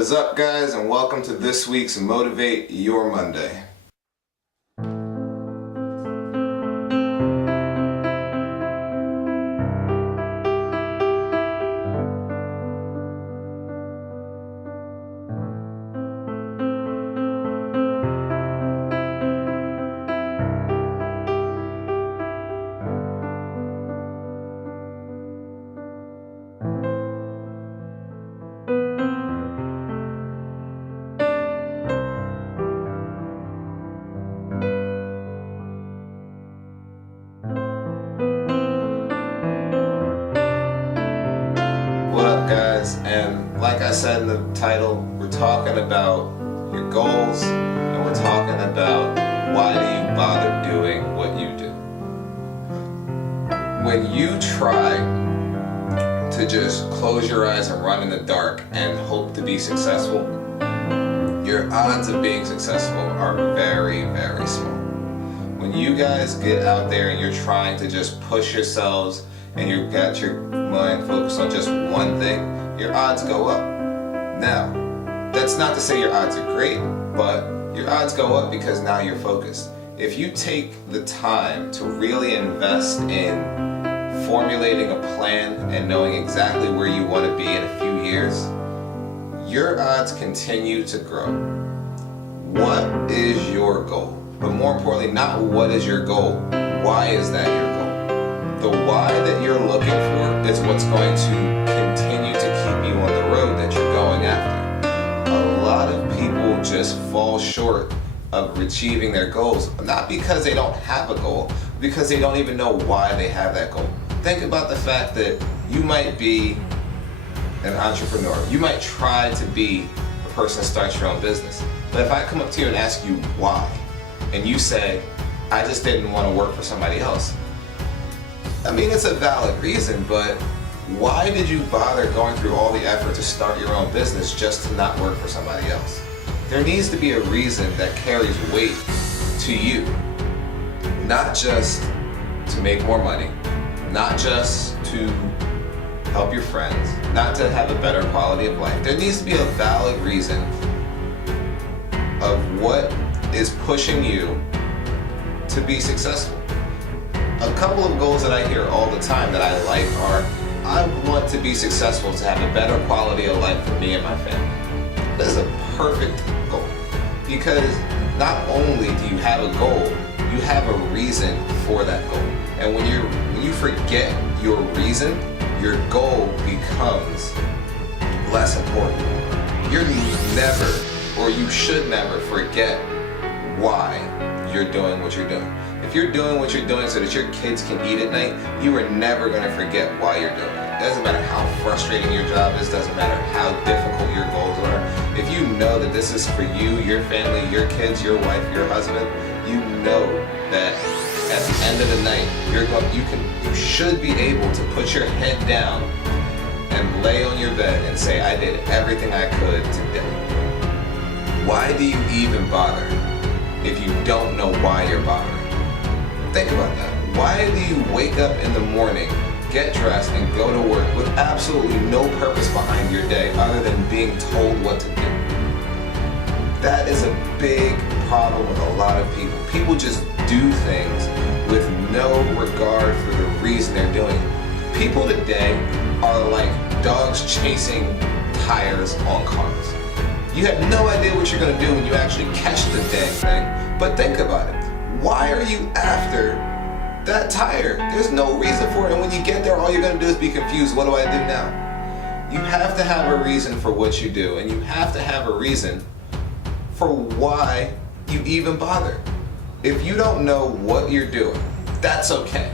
is up, guys, and welcome to this week's Motivate Your Monday. What up, guys? And like I said in the title, we're talking about your goals, and we're talking about why do you bother doing what you do. When you try to just close your eyes and run in the dark and hope to be successful, your odds of being successful are very, very small. When you guys get out there and you're trying to just push yourselves and you've got your mind focused on just one thing, your odds go up. Now, that's not to say your odds are great, but your odds go up because now you're focused. If you take the time to really invest in formulating a plan and knowing exactly where you want to be in a few years, your odds continue to grow. What is your goal? But more importantly, not what is your goal, why is that your goal? The why that you're looking for is what's going to continue to keep you on the road that you're going after. A lot of people just fall short of achieving their goals, not because they don't have a goal, because they don't even know why they have that goal. Think about the fact that you might be an entrepreneur. You might try to be a person that starts your own business. But if I come up to you and ask you why, and you say, I just didn't want to work for somebody else. I mean, it's a valid reason, but why did you bother going through all the effort to start your own business just to not work for somebody else? There needs to be a reason that carries weight to you, not just to make more money, not just to help your friends, not to have a better quality of life. There needs to be a valid reason of what is pushing you to be successful. A couple of goals that I hear all the time that I like are, I want to be successful to have a better quality of life for me and my family. That is a perfect goal, because not only do you have a goal, you have a reason for that goal. And when you forget your reason, your goal becomes less important. You're never, or you should never, forget why you're doing what you're doing. If you're doing what you're doing so that your kids can eat at night, you are never going to forget why you're doing it. Doesn't matter how frustrating your job is, doesn't matter how difficult your goals are. If you know that this is for you, your family, your kids, your wife, your husband, you know that at the end of the night, you should be able to put your head down and lay on your bed and say, I did everything I could today. Why do you even bother if you don't know why you're bothering? Think about that. Why do you wake up in the morning, get dressed, and go to work with absolutely no purpose behind your day other than being told what to do? That is a big problem with a lot of people. People just do things with no regard for the reason they're doing it. People today are like dogs chasing tires on cars. You have no idea what you're going to do when you actually catch the dang thing, but think about it. Why are you after that tire? There's no reason for it, and when you get there, all you're going to do is be confused. What do I do now? You have to have a reason for what you do, and you have to have a reason for why you even bother. If you don't know what you're doing, that's okay.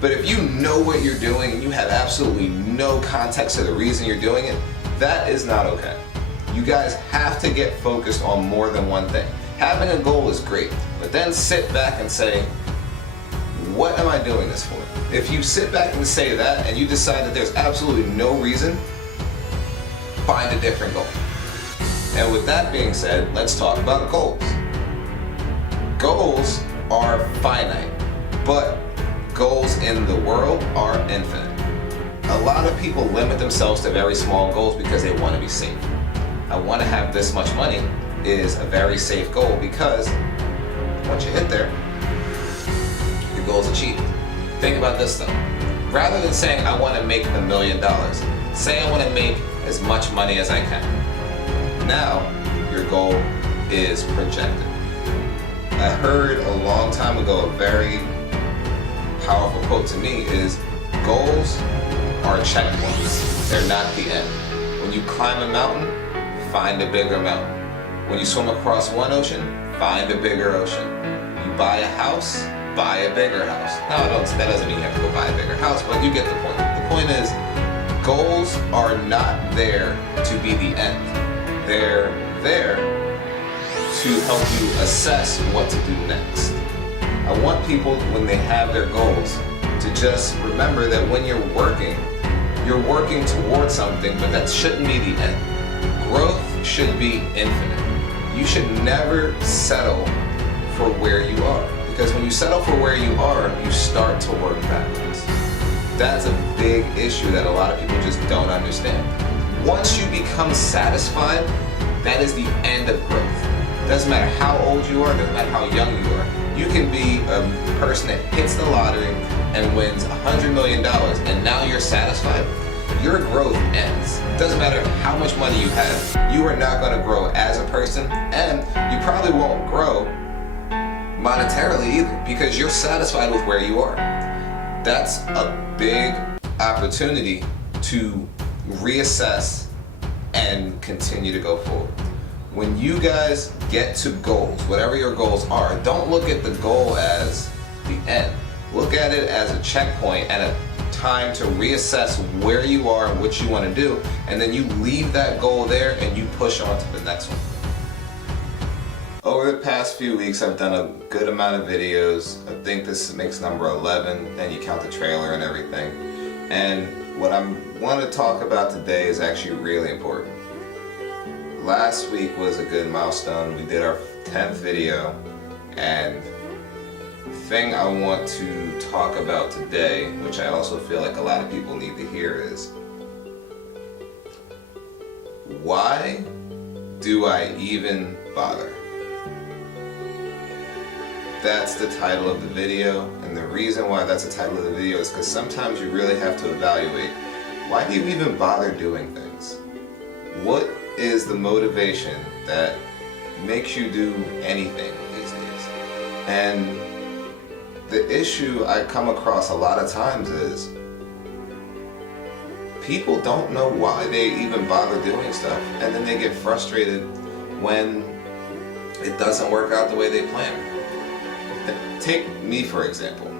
But if you know what you're doing and you have absolutely no context to the reason you're doing it, that is not okay. You guys have to get focused on more than one thing. Having a goal is great, but then sit back and say, what am I doing this for? If you sit back and say that and you decide that there's absolutely no reason, find a different goal. And with that being said, let's talk about goals. Goals are finite, but goals in the world are infinite. A lot of people limit themselves to very small goals because they want to be safe. I want to have this much money is a very safe goal, because once you hit there, your goal is achieved. Think about this though. Rather than saying I want to make $1 million, say I want to make as much money as I can. Now, your goal is projected. I heard a long time ago a very powerful quote to me is, goals are checkpoints. They're not the end. When you climb a mountain, find a bigger mountain. When you swim across one ocean, find a bigger ocean. You buy a house, buy a bigger house. Now, that doesn't mean you have to go buy a bigger house, but you get the point. The point is, goals are not there to be the end. They're there to help you assess what to do next. I want people, when they have their goals, to just remember that when you're working towards something, but that shouldn't be the end. Growth should be infinite. You should never settle for where you are, because when you settle for where you are, you start to work backwards. That's a big issue that a lot of people just don't understand. Once you become satisfied, that is the end of growth. Doesn't matter how old you are, doesn't matter how young you are. You can be a person that hits the lottery and wins $100 million, and now you're satisfied. Your growth ends. Doesn't matter how much money you have, you are not going to grow as a person, and you probably won't grow monetarily either, because you're satisfied with where you are. That's a big opportunity to reassess and continue to go forward. When you guys get to goals, whatever your goals are, don't look at the goal as the end. Look at it as a checkpoint and a time to reassess where you are and what you want to do, and then you leave that goal there and you push on to the next one. Over the past few weeks, I've done a good amount of videos. I think this makes number 11, then you count the trailer and everything. And what I want to talk about today is actually really important. Last week was a good milestone. We did our 10th video, and the thing I want to talk about today, which I also feel like a lot of people need to hear, is why do I even bother? That's the title of the video, and the reason why that's the title of the video is because sometimes you really have to evaluate, why do you even bother doing things? What is the motivation that makes you do anything these days? And the issue I come across a lot of times is people don't know why they even bother doing stuff, and then they get frustrated when it doesn't work out the way they plan. Take me for example.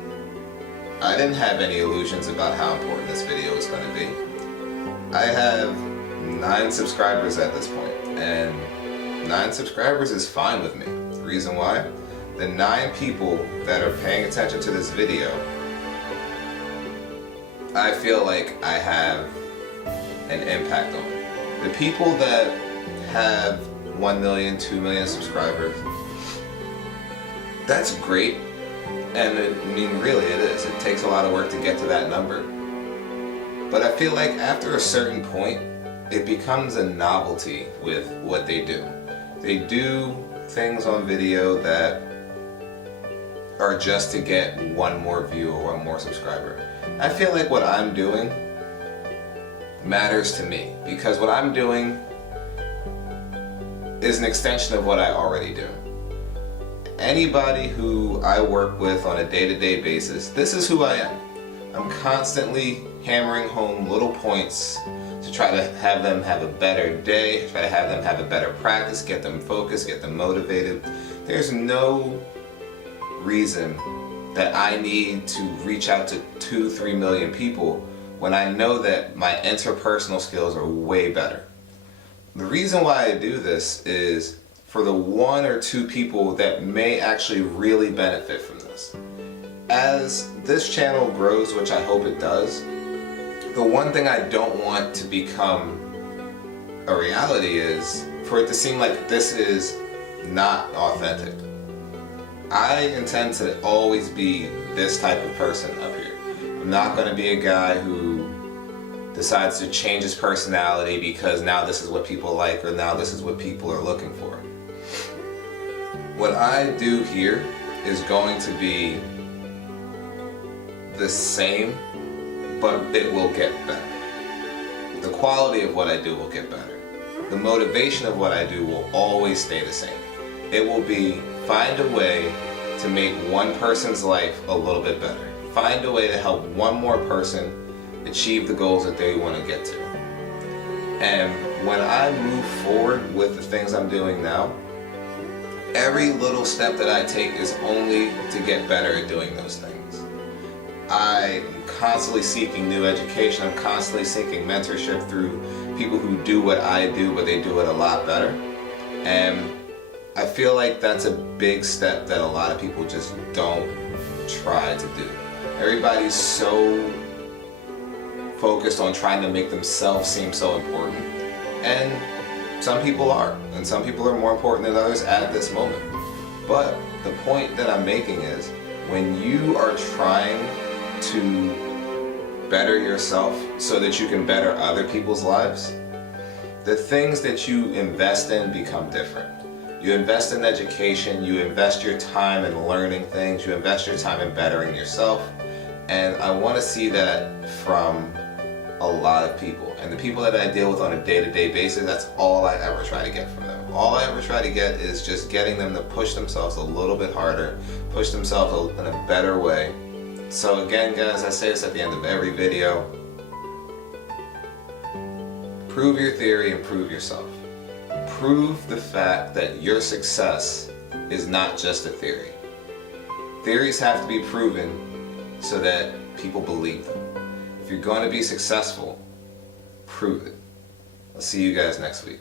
I didn't have any illusions about how important this video is going to be. I have 9 subscribers at this point, and 9 subscribers is fine with me. The reason why? The 9 people that are paying attention to this video, I feel like I have an impact on. The people that have 1 million, 2 million subscribers, that's great, and really it is. It takes a lot of work to get to that number. But I feel like after a certain point, it becomes a novelty with what they do. They do things on video that are just to get 1 more view or 1 more subscriber. I feel like what I'm doing matters to me, because what I'm doing is an extension of what I already do. Anybody who I work with on a day-to-day basis, this is who I am. I'm constantly hammering home little points to try to have them have a better day, try to have them have a better practice, get them focused, get them motivated. There's no reason that I need to reach out to 2-3 million people when I know that my interpersonal skills are way better. The reason why I do this is for the 1 or 2 people that may actually really benefit from this. As this channel grows, which I hope it does, the one thing I don't want to become a reality is for it to seem like this is not authentic. I intend to always be this type of person up here. I'm not going to be a guy who decides to change his personality because now this is what people like, or now this is what people are looking for. What I do here is going to be the same, but it will get better. The quality of what I do will get better. The motivation of what I do will always stay the same. It will be find a way to make one person's life a little bit better. Find a way to help one more person achieve the goals that they want to get to. And when I move forward with the things I'm doing now, every little step that I take is only to get better at doing those things. I'm constantly seeking new education. I'm constantly seeking mentorship through people who do what I do, but they do it a lot better. And I feel like that's a big step that a lot of people just don't try to do. Everybody's so focused on trying to make themselves seem so important. And some people are. And some people are more important than others at this moment. But the point that I'm making is, when you are trying to better yourself so that you can better other people's lives, the things that you invest in become different. You invest in education, you invest your time in learning things, you invest your time in bettering yourself. And I want to see that from a lot of people. And the people that I deal with on a day-to-day basis, that's all I ever try to get from them. All I ever try to get is just getting them to push themselves a little bit harder, push themselves in a better way. So again, guys, I say this at the end of every video: prove your theory and prove yourself. Prove the fact that your success is not just a theory. Theories have to be proven so that people believe them. If you're going to be successful, prove it. I'll see you guys next week.